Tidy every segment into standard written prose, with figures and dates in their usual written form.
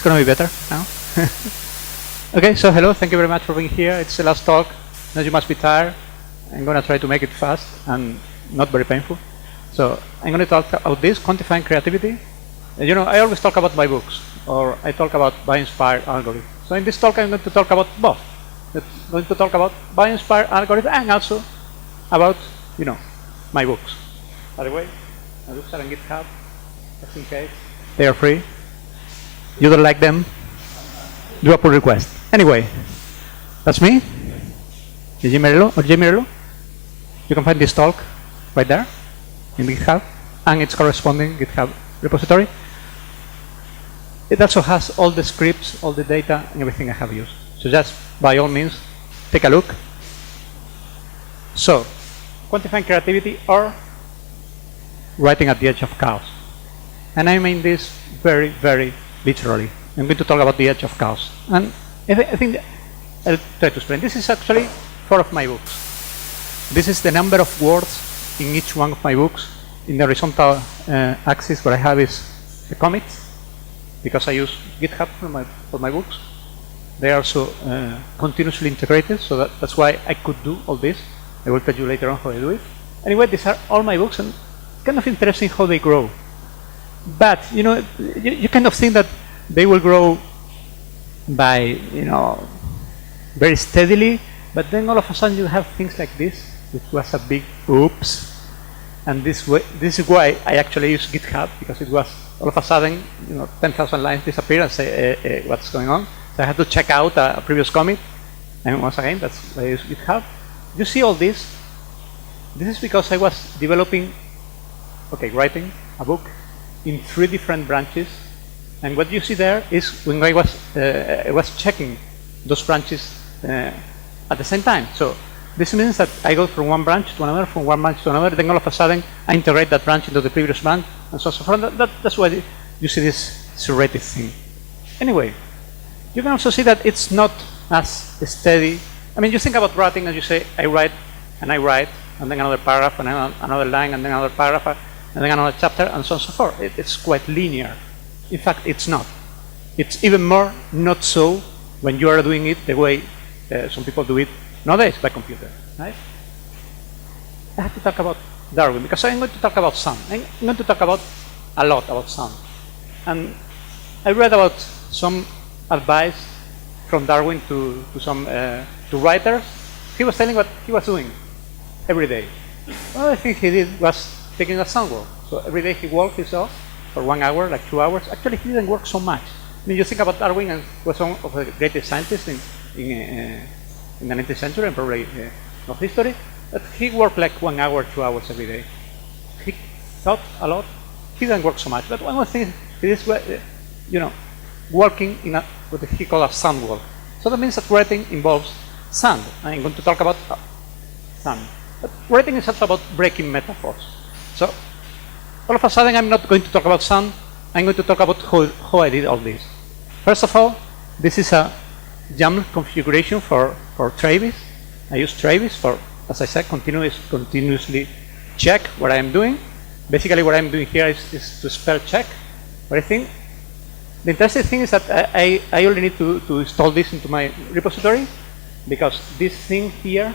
It's going to be better now. Okay, so hello, thank you very much for being here. It's the last talk. Now you must be tired. I'm going to try to make it fast and not very painful. So I'm going to talk about this, quantifying creativity. You know, I always talk about my books, or I talk about by-inspired algorithms. So in this talk, I'm going to talk about both. I'm going to talk about by-inspired algorithms and also about, you know, my books. By the way, my books are on GitHub, just in case. They are free. You don't like them? Do a pull request. Anyway, that's me, Merelo, or Merelo. You can find this talk right there in GitHub and its corresponding GitHub repository. It also has all the scripts, all the data, and everything I have used. So just by all means, take a look. So, quantifying creativity or writing at the edge of chaos. And I mean this very, very literally. I'm going to talk about the edge of chaos. And I think I'll try to explain. This is actually 4 of my books. This is the number of words in each one of my books. In the horizontal axis, what I have is the commits, because I use GitHub for my books. They are also continuously integrated, so that's why I could do all this. I will tell you later on how I do it. Anyway, these are all my books, and it's kind of interesting how they grow. But, you know, you kind of think that they will grow by, you know, very steadily, but then all of a sudden you have things like this, which was a big oops. And this is why I actually use GitHub, because it was all of a sudden, you know, 10,000 lines disappear and say, what's going on? So I had to check out a previous commit. And once again, that's why I use GitHub. You see all this? This is because I was developing, writing a book in 3 different branches. And what you see there is when I was checking those branches at the same time. So this means that I go from one branch to another, from one branch to another, then all of a sudden I integrate that branch into the previous branch, and so on. So forth. That's why you see this serrated thing. Anyway, you can also see that it's not as steady. I mean, you think about writing and you say, I write, and then another paragraph, and another line, and then another paragraph, and then another chapter, and so on and so forth. It's quite linear. In fact, it's not. It's even more not so when you are doing it the way some people do it nowadays by computer, right? I have to talk about Darwin because I'm going to talk about sound. I'm going to talk about a lot about sound. And I read about some advice from Darwin to some to writers. He was telling what he was doing every day. Well, I think he did was taking a sound walk. So every day he walked his dog for 1 hour, like 2 hours. Actually, he didn't work so much. I mean, you think about Darwin, and was one of the greatest scientists in the 19th century and probably of history. But he worked like 1 hour, 2 hours every day. He thought a lot. He didn't work so much. But one of the things is, you know, working in what he called a sound walk. So that means that writing involves sound. I'm going to talk about sound. But writing is also about breaking metaphors. So all of a sudden, I'm not going to talk about sound. I'm going to talk about how I did all this. First of all, this is a YAML configuration for Travis. I use Travis for, as I said, continuously check what I am doing. Basically, what I'm doing here is to spell check everything. The interesting thing is that I only need to install this into my repository, because this thing here,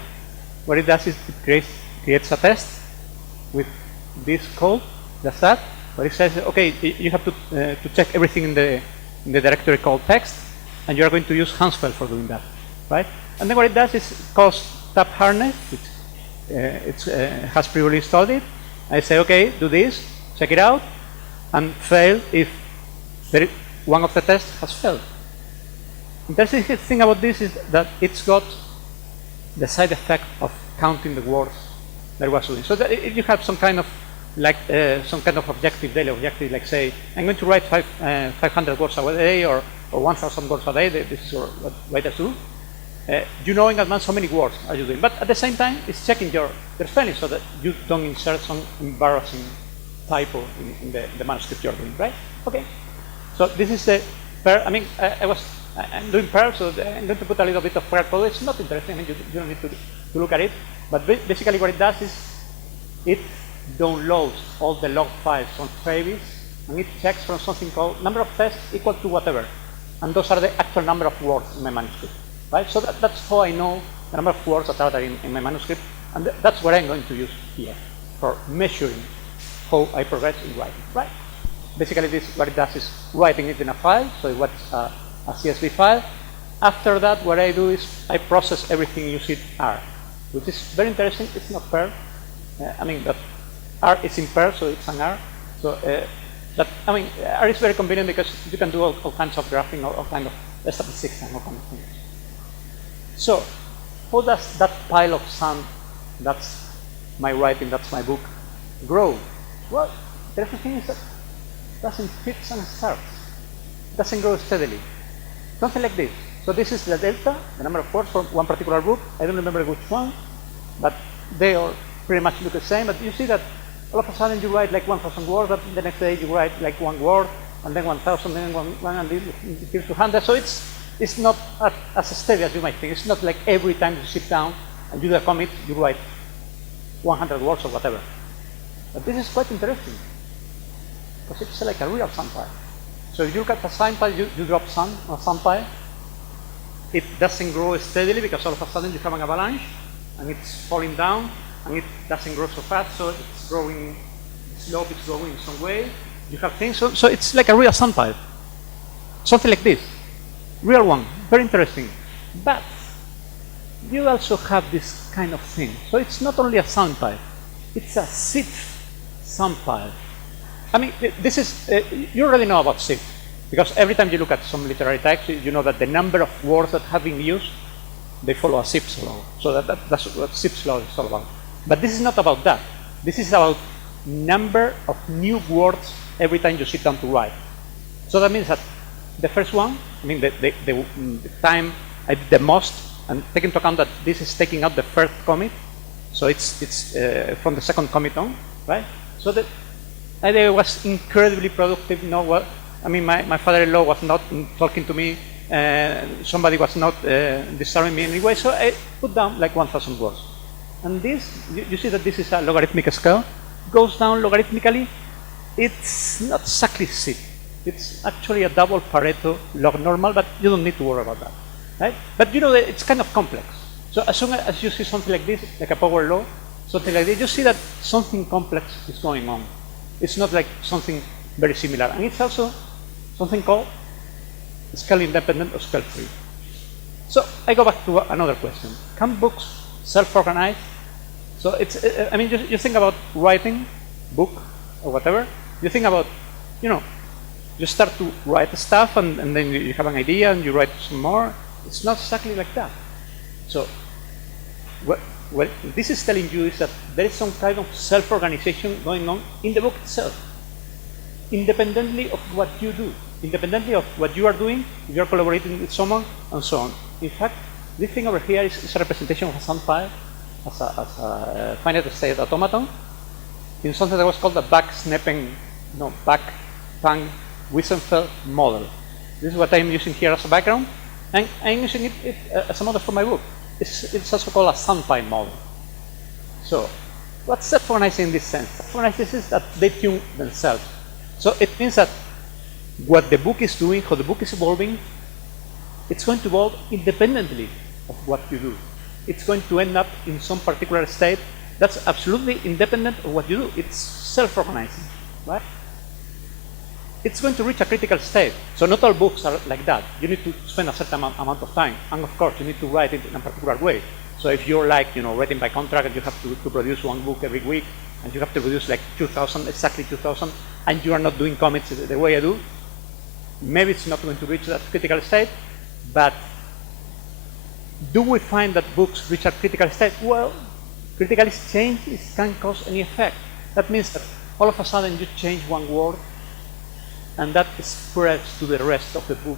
what it does is it creates a test with this code. That's that. But it says, okay, you have to check everything in the directory called text, and you are going to use Hansfeld for doing that, right? And then what it does is it calls tab harness, which has previously installed it. I say, okay, do this, check it out, and fail if one of the tests has failed. The interesting thing about this is that it's got the side effect of counting the words that it was doing. So that if you have some kind of objective, daily objective, like say, I'm going to write 500 words a day or 1,000 words a day, this is what writers do. You know in advance how many words are you doing. But at the same time, it's checking your spelling so that you don't insert some embarrassing typo in the manuscript you're doing, right? Okay. So this is the Perl. I mean, I'm doing Perl, so I'm going to put a little bit of Perl code. It's not interesting. I mean, you don't need to look at it. But basically what it does is it downloads all the log files from Travis, and it checks from something called number of tests equal to whatever. and those are the actual number of words in my manuscript, right? So that's how I know the number of words that are there in my manuscript, and that's what I'm going to use here for measuring how I progress in writing, right? Basically, this what it does is writing it in a file, so it's a CSV file. After that, what I do is I process everything using R, which is very interesting. It's not Perl. But R is in Perl, so it's an R. So, R is very convenient because you can do all kinds of graphing, all kinds of statistics, and all kinds of things. So, how does that pile of sand, that's my writing, that's my book, grow? Well, the interesting thing is that it doesn't fits and starts. It doesn't grow steadily. Something like this. So this is the delta, the number of words for one particular book. I don't remember which one, but they all pretty much look the same. But you see that all of a sudden you write like 1,000 words, but the next day you write like 1 word, and then 1,000, then 1, and it gives 200. So it's not as steady as you might think. It's not like every time you sit down and you do a commit, you write 100 words or whatever. But this is quite interesting, because it's like a real sand pile. So if you look at a sand pile, you drop sand on a sand pile. It doesn't grow steadily because all of a sudden you have an avalanche and it's falling down, and it doesn't grow so fast, so it's growing, the slope is growing in some way. You have things, so it's like a real sand pile. Something like this. Real one, very interesting. But you also have this kind of thing. So it's not only a sand pile, it's a sieve sand pile. This is, you already know about sieve, because every time you look at some literary text, you know that the number of words that have been used, they follow a Zipf's law. So that's what Zipf's law is all about. But this is not about that. This is about number of new words every time you sit down to write. So that means that the first one, the time I did the most, and take into account that this is taking out the first commit, so it's from the second commit on, right? So that I was incredibly productive. My father-in-law was not talking to me, somebody was not disturbing me in any way, so I put down like 1,000 words. And this, you see that this is a logarithmic scale, goes down logarithmically. It's not exactly C. It's actually a double Pareto log normal, but you don't need to worry about that, right? But you know, it's kind of complex. So as soon as you see something like this, like a power law, something like this, you see that something complex is going on. It's not like something very similar. And it's also something called scale independent or scale free. So I go back to another question. Can books self-organize? So it's, you think about writing, book, or whatever. You think about, you start to write stuff, and then you have an idea, and you write some more. It's not exactly like that. So what this is telling you is that there is some kind of self-organization going on in the book itself, independently of what you do, independently of what you are doing, if you are collaborating with someone, and so on. In fact, this thing over here is a representation of a sand pile as a finite state automaton in something that was called the back-Pang Wiesenfeld model. This is what I'm using here as a background, and I'm using it as a model for my book. It's also called a sand pile model. So, what's self-organizing in this sense? Self-organizing is that they tune themselves. So it means that what the book is doing, how the book is evolving, it's going to evolve independently of what you do. It's going to end up in some particular state that's absolutely independent of what you do. It's self-organizing, right? It's going to reach a critical state. So not all books are like that. You need to spend a certain amount of time. And of course, you need to write it in a particular way. So if you're like, writing by contract, and you have to produce one book every week, and you have to produce like 2,000, exactly 2,000, and you are not doing commits the way I do, maybe it's not going to reach that critical state. But do we find that books reach a critical state? Well, critical changes can cause any effect. That means that all of a sudden you change one word, and that spreads to the rest of the book.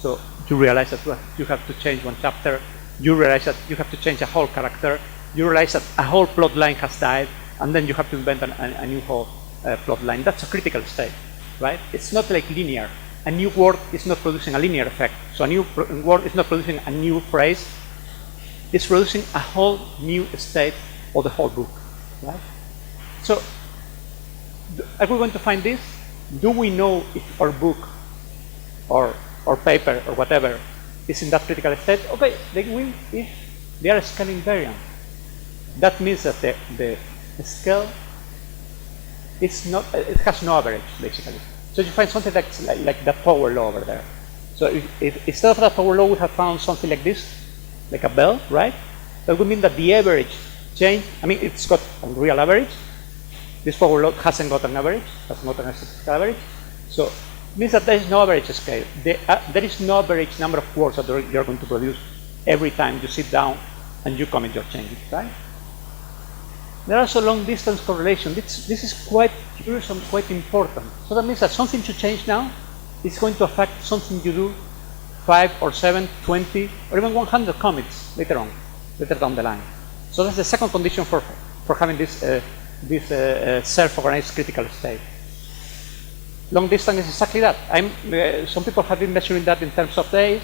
So you realize that you have to change one chapter, you realize that you have to change a whole character, you realize that a whole plot line has died, and then you have to invent a new whole plot line. That's a critical state, right? It's not like linear. A new word is not producing a linear effect. So a new word is not producing a new phrase. It's producing a whole new state of the whole book, right? So are we going to find this? Do we know if our book or or paper or whatever is in that critical state, okay, they win if they are scale invariant. That means that the scale is not, it has no average, basically. So you find something like that power law over there. So if instead of that power law, we have found something like this, like a bell, right? That would mean that the average change, I mean, it's got a real average. This power law hasn't got an average, hasn't got an statistical average. So it means that there is no average scale. There is no average number of words that you're going to produce every time you sit down and you commit your changes, right? There are also long distance correlation. This is quite curious and quite important. So that means that something you change now is going to affect something you do 5 or 7, 20, or even 100 commits later down the line. So that's the second condition for having this self-organized critical state. Long distance is exactly that. Some people have been measuring that in terms of days.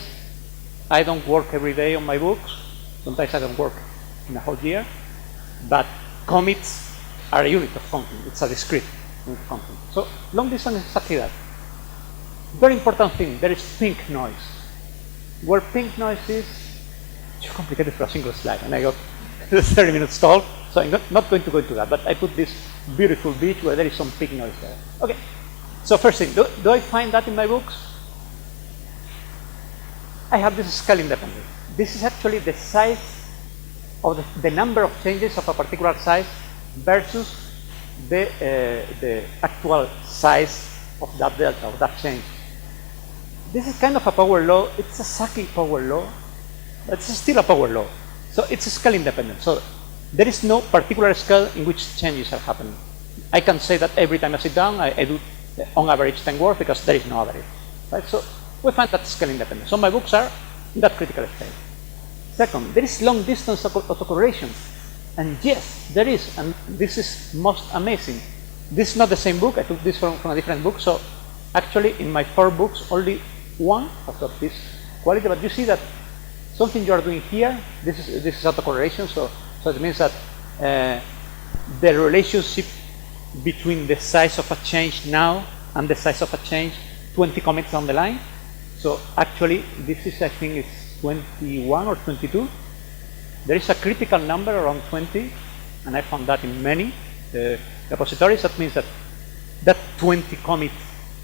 I don't work every day on my books. Sometimes I don't work in a whole year. But commits are a unit of content. It's a discrete unit of content. So long distance is exactly that. Very important thing, there is pink noise. Where pink noise is too complicated for a single slide. And I got 30 minutes talk, so I'm not going to go into that. But I put this beautiful beach where there is some pink noise there. Okay. So first thing, do I find that in my books? I have this scale independent. This is actually the size of the number of changes of a particular size versus the actual size of that delta, of that change. This is kind of a power law. It's a sucky power law, but it's still a power law. So it's scale independent. So there is no particular scale in which changes are happening. I can say that every time I sit down, I do on average 10 words because there is no average. Right? So we find that scale independent. So my books are in that critical state. Second, there is long distance autocorrelation. And yes, there is, and this is most amazing. This is not the same book. I took this from a different book. So actually, in my 4 books, only one has got this quality. But you see that something you are doing here, this is autocorrelation. So it means that the relationship between the size of a change now and the size of a change 20 commits down the line. So actually, this is, I think, it's 21 or 22. There is a critical number around 20, and I found that in many repositories. That means that that 20 commit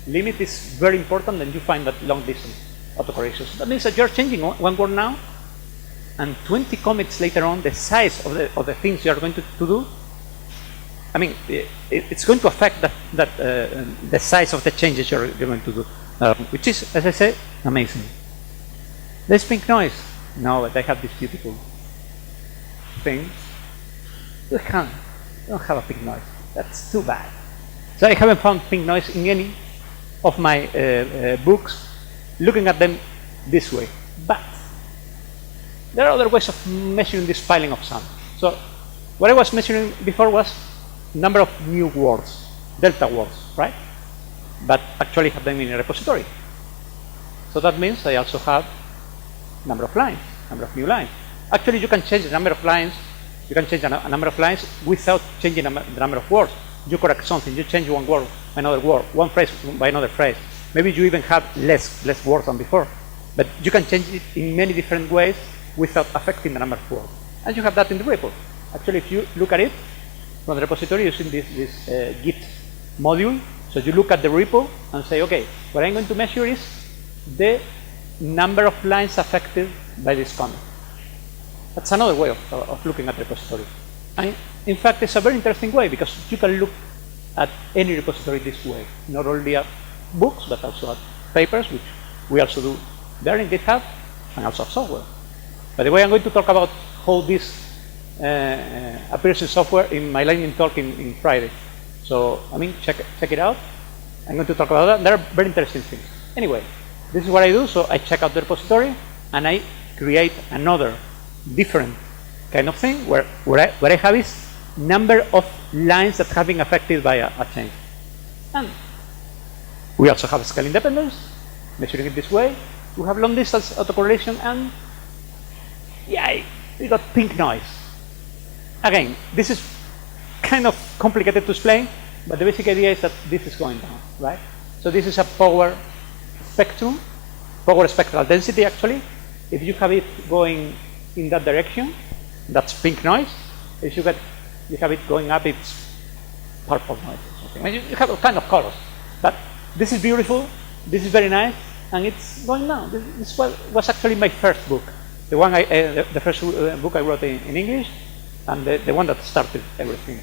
limit is very important, and you find that long distance autocorrelation. So that means that you're changing one word now, and 20 commits later on, the size of the things you are going to do, I mean, it's going to affect the size of the changes you're going to do, which is, as I say, amazing. There's pink noise. No, but I have this beautiful thing. We don't have a pink noise. That's too bad. So I haven't found pink noise in any of my books, looking at them this way. But there are other ways of measuring this piling of sum. So what I was measuring before was number of new words, delta words, right? But actually have them in a repository. So that means I also have number of lines, number of new lines. Actually, you can change the number of lines. You can change a number of lines without changing the number of words. You correct something. You change one word by another word, one phrase by another phrase. Maybe you even have less words than before. But you can change it in many different ways without affecting the number of words. And you have that in the repo. Actually, if you look at it from the repository using this Git module, so you look at the repo and say, okay, what I'm going to measure is the number of lines affected by this comment. That's another way of looking at the repository. And in fact, it's a very interesting way because you can look at any repository this way, not only at books, but also at papers, which we also do there in GitHub, and also at software. By the way, I'm going to talk about how this appears in software in my lightning talk in Friday. So, I mean, check it out. I'm going to talk about that. There are very interesting things. Anyway, this is what I do. So I check out the repository, and I create another different kind of thing where what I have is number of lines that have been affected by a change. And we also have scale independence, measuring it this way. We have long distance autocorrelation, and yeah, we got pink noise. Again, this is kind of complicated to explain, but the basic idea is that this is going down, right? So this is a power spectrum, power spectral density actually. If you have it going in that direction, that's pink noise. If you have it going up, it's purple noise or something. You have all kind of colors. But this is beautiful. This is very nice, and it's going down. This was actually my first book, the first book I wrote in English, and the one that started everything.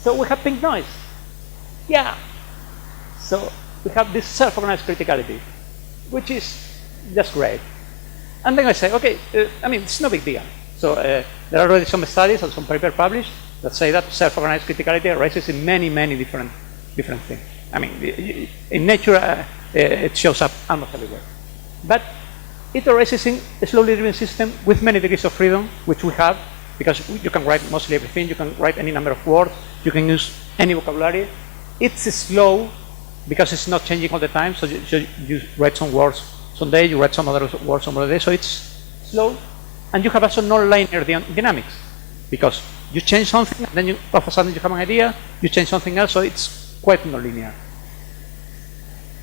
So we have pink noise. Yeah. So we have this self-organized criticality, which is just great. And then I say, okay, I mean, it's no big deal. So there are already some studies and some papers published that say that self-organized criticality arises in many, many different things. I mean, in nature, it shows up almost everywhere. But it arises in a slowly driven system with many degrees of freedom, which we have, because you can write mostly everything, you can write any number of words, you can use any vocabulary. It's slow because it's not changing all the time, so you write some words some day, you write some other words some other day, so it's slow. And you have also non-linear dynamics, because you change something, and then all of a sudden you have an idea, you change something else, so it's quite non-linear.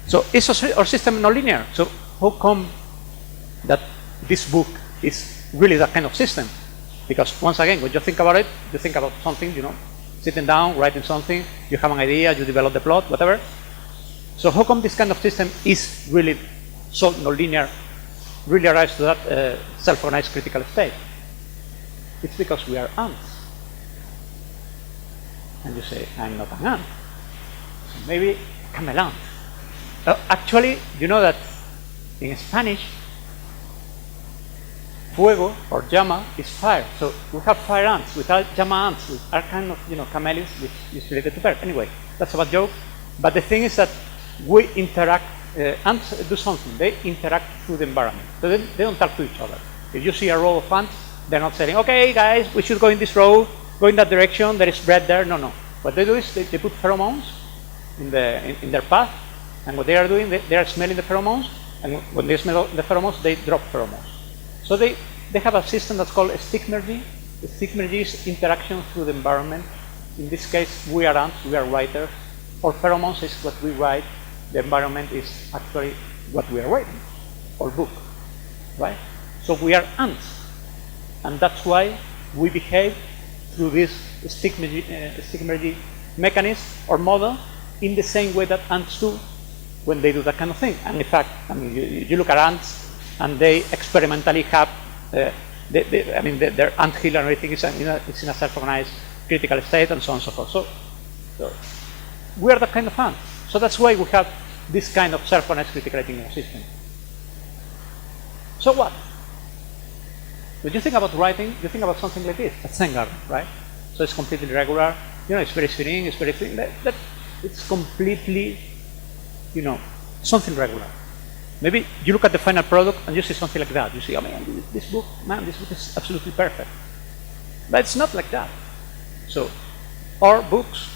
So is our system non-linear? So how come that this book is really that kind of system? Because once again, when you think about it, you think about something, you know, sitting down, writing something, you have an idea, you develop the plot, whatever. So how come this kind of system is really so non-linear, really arrives to that self-organized critical state? It's because we are ants. And you say, I'm not an ant. So maybe I'm an ant. Actually, you know that in Spanish, fuego or llama is fire. So we have fire ants, we have llama ants, which are kind of, you know, chameleons, which is related to Perl. Anyway, that's a bad joke. But the thing is that we interact, ants do something, they interact through the environment. So they don't talk to each other. If you see a row of ants, they're not saying, okay guys, we should go in this row, go in that direction, there is bread there. No, no. What they do is they put pheromones in their path, and what they are doing, they are smelling the pheromones, and when they smell the pheromones, they drop pheromones. So they have a system that's called stigmergy. The stigmergy is interaction through the environment. In this case, we are ants, we are writers. Or pheromones is what we write. The environment is actually what we are writing, or book, right? So we are ants, and that's why we behave through this stigmergy mechanism or model in the same way that ants do when they do that kind of thing. And in fact, I mean, you look at ants, and they experimentally have, their ant hill and everything is in a self-organized critical state, and so on and so forth. So we are that kind of ant. So that's why we have this kind of self-organized criticality in our system. So what? When you think about writing, you think about something like this, a Zen garden, right? So it's completely regular, you know, it's very serene, it's very clean. It's completely, you know, something regular. Maybe you look at the final product and you see something like that. You see, oh man, this book is absolutely perfect. But it's not like that. So our books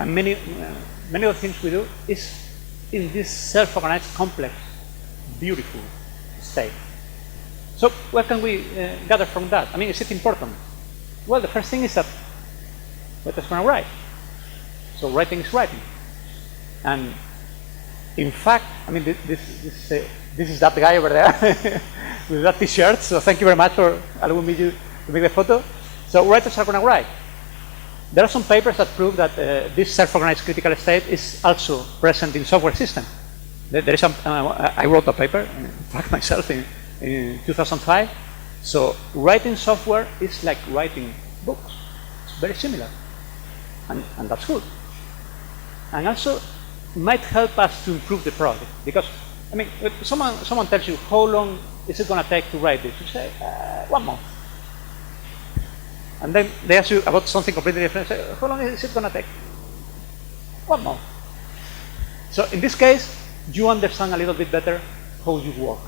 and many of the things we do is in this self-organized, complex, beautiful state. So what can we gather from that? I mean, is it important? Well, the first thing is that what is going to write? So writing is writing. And in fact, I mean, this is that guy over there with that t-shirt. So thank you very much for allowing me to make the photo. So writers are going to write. There are some papers that prove that this self-organized critical state is also present in software systems. There is I wrote a paper, in fact myself, in 2005. So writing software is like writing books. It's very similar, and that's good. And also might help us to improve the product, because I mean, if someone tells you how long is it going to take to write this, you say 1 month. And then they ask you about something completely different. Say, how long is it going to take? 1 month. So in this case, you understand a little bit better how you work.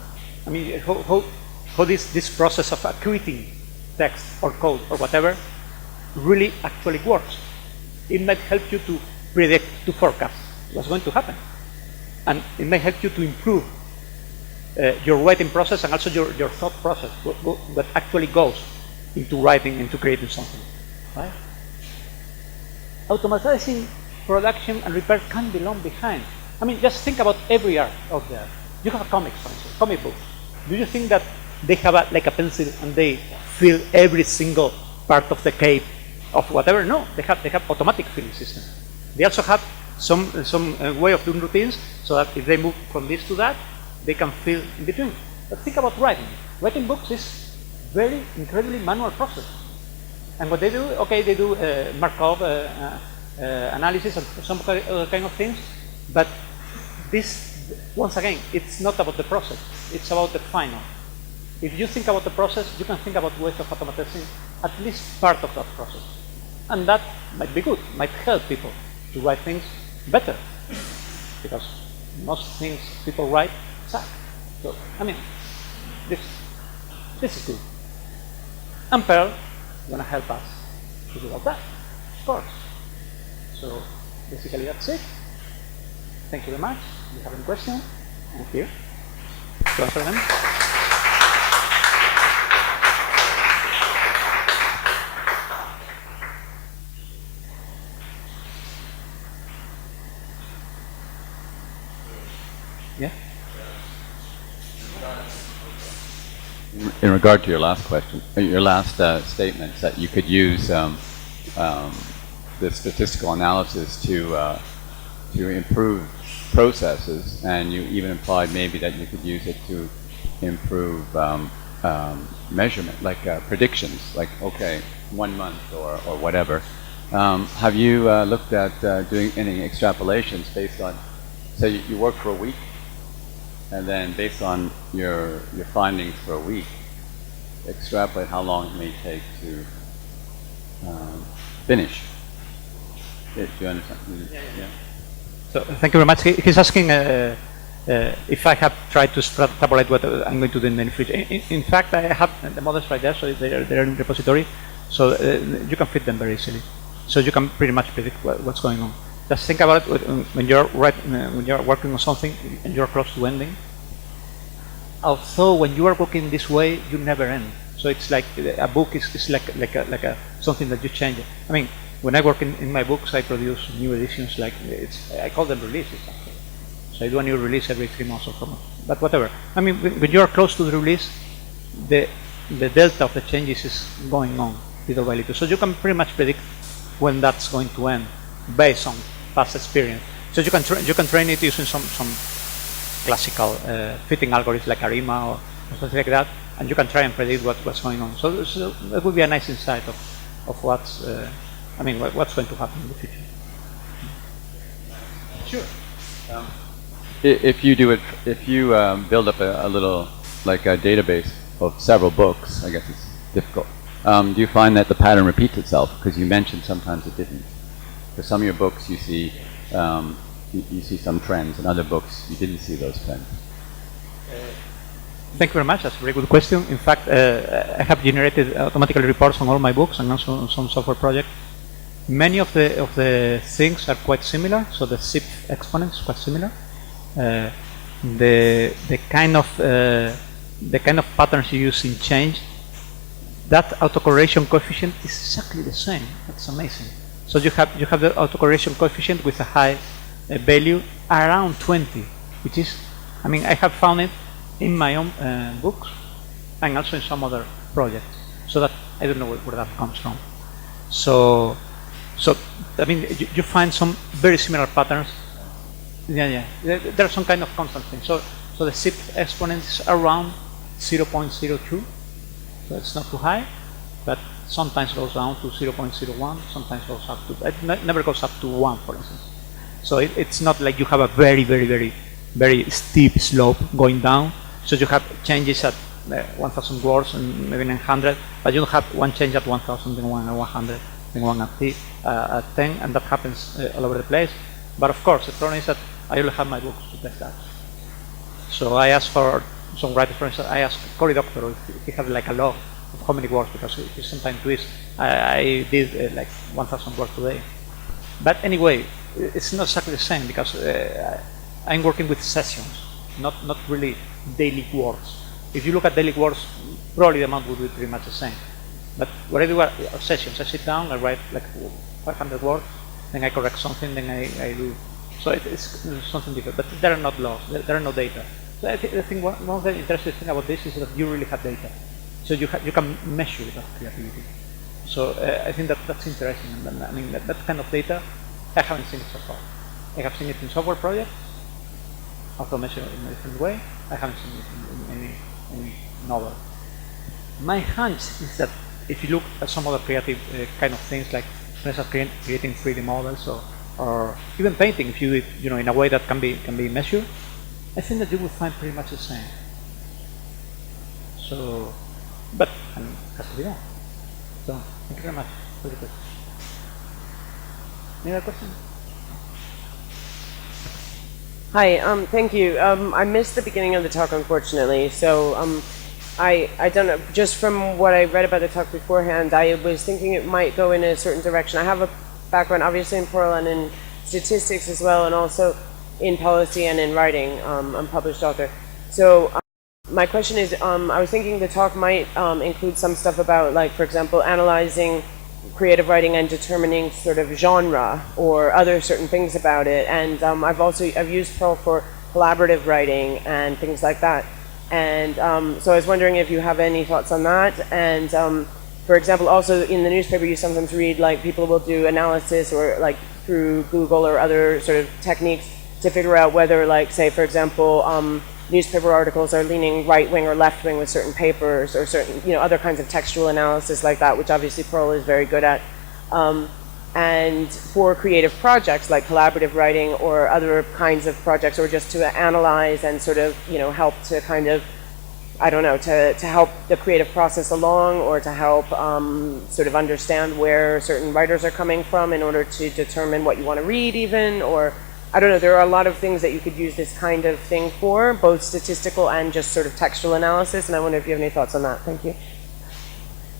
I mean, how this process of creating text or code or whatever really actually works. It might help you to predict, to forecast what's going to happen. And it may help you to improve your writing process and also your thought process, what actually goes into writing, into creating something, right? Automatizing production and repair can be long behind. I mean, just think about every art out there. You have comics, for instance, comic books. Do you think that they have like a pencil and they fill every single part of the cape of whatever? No, they have automatic filling system. They also have some way of doing routines so that if they move from this to that, they can fill in between. But think about writing. Writing books is very incredibly manual process. And what they do, okay, they do Markov analysis and some other kind of things, but this, once again, it's not about the process, it's about the final. If you think about the process, you can think about ways of automatizing at least part of that process. And that might be good, might help people to write things better, because most things people write suck. So, I mean, this is good. And Perl is going to help us to do all that, of course. So, basically that's it. Thank you very much. If you have any questions, I'm here to answer them. Yeah? In regard to your last question, your last statement, that you could use the statistical analysis to improve processes, and you even implied maybe that you could use it to improve measurement, like predictions, like, okay, 1 month or whatever. Have you looked at doing any extrapolations based on, say you work for a week, and then based on your findings for a week, extrapolate how long it may take to finish? Do you understand? Yeah. So thank you very much. He's asking if I have tried to extrapolate what I'm going to do in the future. In fact, I have the models right there, so they're in the repository, so you can fit them very easily. So you can pretty much predict what's going on. Just think about it when you're working on something and you're close to ending. Although when you are working this way, you never end. So it's like a book is like a something that you change. I mean, when I work in my books, I produce new editions. Like I call them releases. Actually. So I do a new release every 3 months or 4 months. But whatever. I mean, when you are close to the release, the delta of the changes is going on little by little. So you can pretty much predict when that's going to end based on past experience. So you can train it using some classical fitting algorithms like ARIMA or something like that, and you can try and predict what's going on. So that would be a nice insight of what's what's going to happen in the future. Sure. If you build up a little, like a database of several books, I guess it's difficult. Do you find that the pattern repeats itself? Because you mentioned sometimes it didn't. For some of your books, you see some trends. In other books, you didn't see those trends. Thank you very much. That's a very good question. In fact, I have generated automatically reports on all my books and also on some software projects. Many of the things are quite similar. So the SIP exponent is quite similar. The kind of patterns you use in change, that autocorrelation coefficient is exactly the same. That's amazing. So you have the autocorrelation coefficient with a high value around 20, which is, I mean, I have found it in my own books and also in some other projects. So that I don't know where that comes from. So I mean, you find some very similar patterns. Yeah. There are some kind of constant things. So the SIP exponent is around 0.02. So it's not too high, but sometimes goes down to 0.01, sometimes goes up to, it never goes up to 1, for instance. So it's not like you have a very, very, very, very steep slope going down. So you have changes at 1,000 words and maybe 900, but you don't have one change at 1,000, then one at 100, then one at 10, and that happens all over the place. But of course, the problem is that I only have my books to test that. So I asked for some writers, for instance, I asked Cory Doctorow if he had like a log of how many words, because he sometimes twists. I did like 1,000 words today. But anyway, it's not exactly the same, because I'm working with sessions, not really daily words. If you look at daily words, probably the amount would be pretty much the same. But what I do are sessions. I sit down, I write like 500 words, then I correct something, then I do. So it's something different. But there are not laws, there are no data. So I think one of the interesting things about this is that you really have data. So you can measure that creativity. So I think that's interesting. And I mean, that kind of data, I haven't seen it so far. I have seen it in software projects, also measured in a different way. I haven't seen it in any novel. My hunch is that if you look at some other creative kind of things, like for instance creating 3D models or even painting, if you do it in a way that can be measured, I think that you will find pretty much the same. So, but I mean, it has to be done. So, thank you very much for the question. Any other questions? Hi, thank you. I missed the beginning of the talk, unfortunately. So I don't know, just from what I read about the talk beforehand, I was thinking it might go in a certain direction. I have a background, obviously, in Perl and in statistics as well, and also in policy and in writing. I'm a published author. So my question is, I was thinking the talk might include some stuff about, like, for example, analyzing creative writing and determining sort of genre or other certain things about it. And I've used Perl for collaborative writing and things like that. And so I was wondering if you have any thoughts on that. And for example, also in the newspaper, you sometimes read, like, people will do analysis or, like, through Google or other sort of techniques to figure out whether, like, say, for example, newspaper articles are leaning right-wing or left-wing with certain papers or certain, other kinds of textual analysis like that, which obviously Perl is very good at. And for creative projects like collaborative writing or other kinds of projects, or just to analyze and sort of, help to kind of, I don't know, to help the creative process along, or to help sort of understand where certain writers are coming from in order to determine what you want to read even, or I don't know, there are a lot of things that you could use this kind of thing for, both statistical and just sort of textual analysis, and I wonder if you have any thoughts on that. Thank you.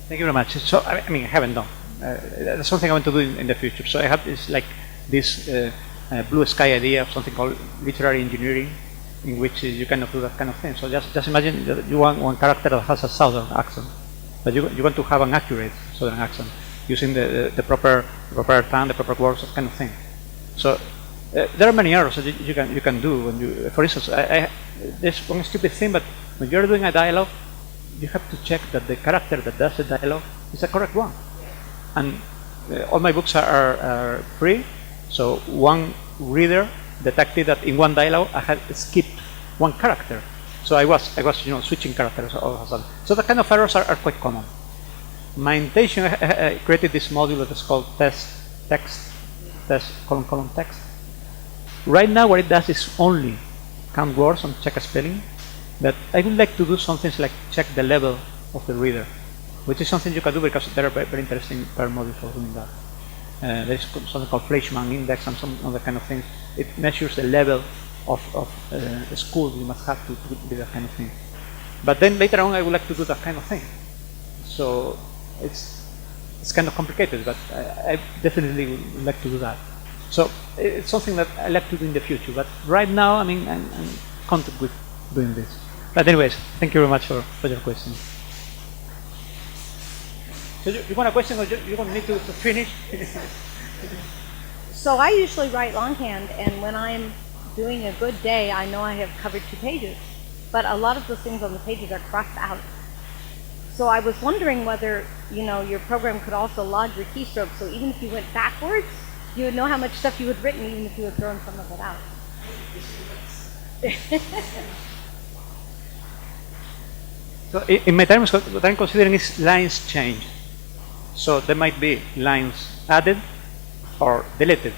Thank you very much. So, I mean, I haven't done. That's something I want to do in the future. So I have this blue sky idea of something called literary engineering, in which you cannot do that kind of thing. So just imagine that you want one character that has a southern accent, but you want to have an accurate southern accent using the proper time, the proper words, that kind of thing. So there are many errors that you can do when you, for instance, there's one stupid thing, but when you're doing a dialogue, you have to check that the character that does the dialogue is the correct one. And all my books are free, so one reader detected that in one dialogue I had skipped one character. So I was switching characters all of a sudden. So the kind of errors are quite common. My intention, I created this module that is called test colon text. Right now what it does is only count words and check a spelling, but I would like to do some things like check the level of the reader, which is something you can do because there are very interesting Perl modules for doing that. There's something called Fleischmann index and some other kind of things. It measures the level of school you must have to do that kind of thing. But then later on I would like to do that kind of thing. So it's kind of complicated, but I definitely would like to do that. So it's something that I like to do in the future. But right now, I mean, I'm content with doing this. But anyways, thank you very much for your question. So you want a question, or you want me to finish? So I usually write longhand, and when I'm doing a good day, I know I have covered 2 pages. But a lot of those things on the pages are crossed out. So I was wondering whether, your program could also log your keystrokes, so even if you went backwards, you would know how much stuff you had written, even if you had thrown some of it out. So in my terms, what I'm considering is lines changed. So there might be lines added or deleted.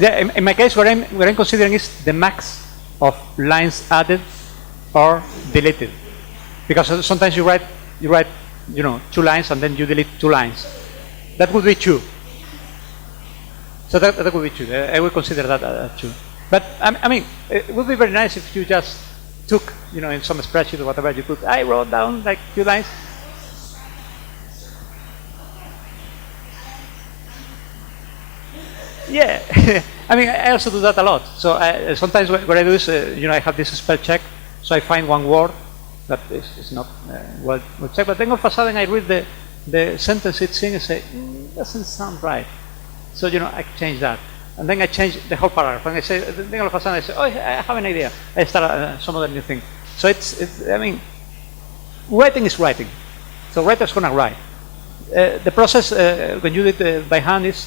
Yeah, in my case, what I'm considering is the max of lines added or deleted, because sometimes you write 2 lines and then you delete 2 lines. That would be 2. So that would be 2. I would consider that 2. But I mean, it would be very nice if you just took, in some spreadsheet or whatever you put, I wrote down like 2 lines. yeah. I mean, I also do that a lot. So sometimes what I do is, I have this spell check, so I find one word that is not well checked, but then all of a sudden I read the sentence it's in and say, doesn't sound right. So, I change that. And then I change the whole paragraph. And I say, then all of a sudden I say, oh, I have an idea. I start some other new thing. So I mean, writing is writing. So writer's going to write. The process, when you do it by hand, is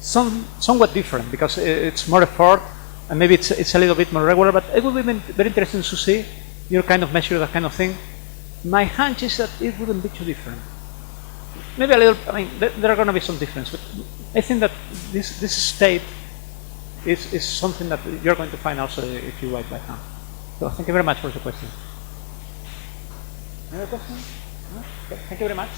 somewhat different because it's more effort and maybe it's a little bit more regular, but it would be very interesting to see your kind of measure, that kind of thing. My hunch is that it wouldn't be too different. Maybe a little, I mean, there are going to be some difference, but I think that this state is something that you're going to find also if you write by hand. So thank you very much for the question. Any other question? No? Okay, thank you very much.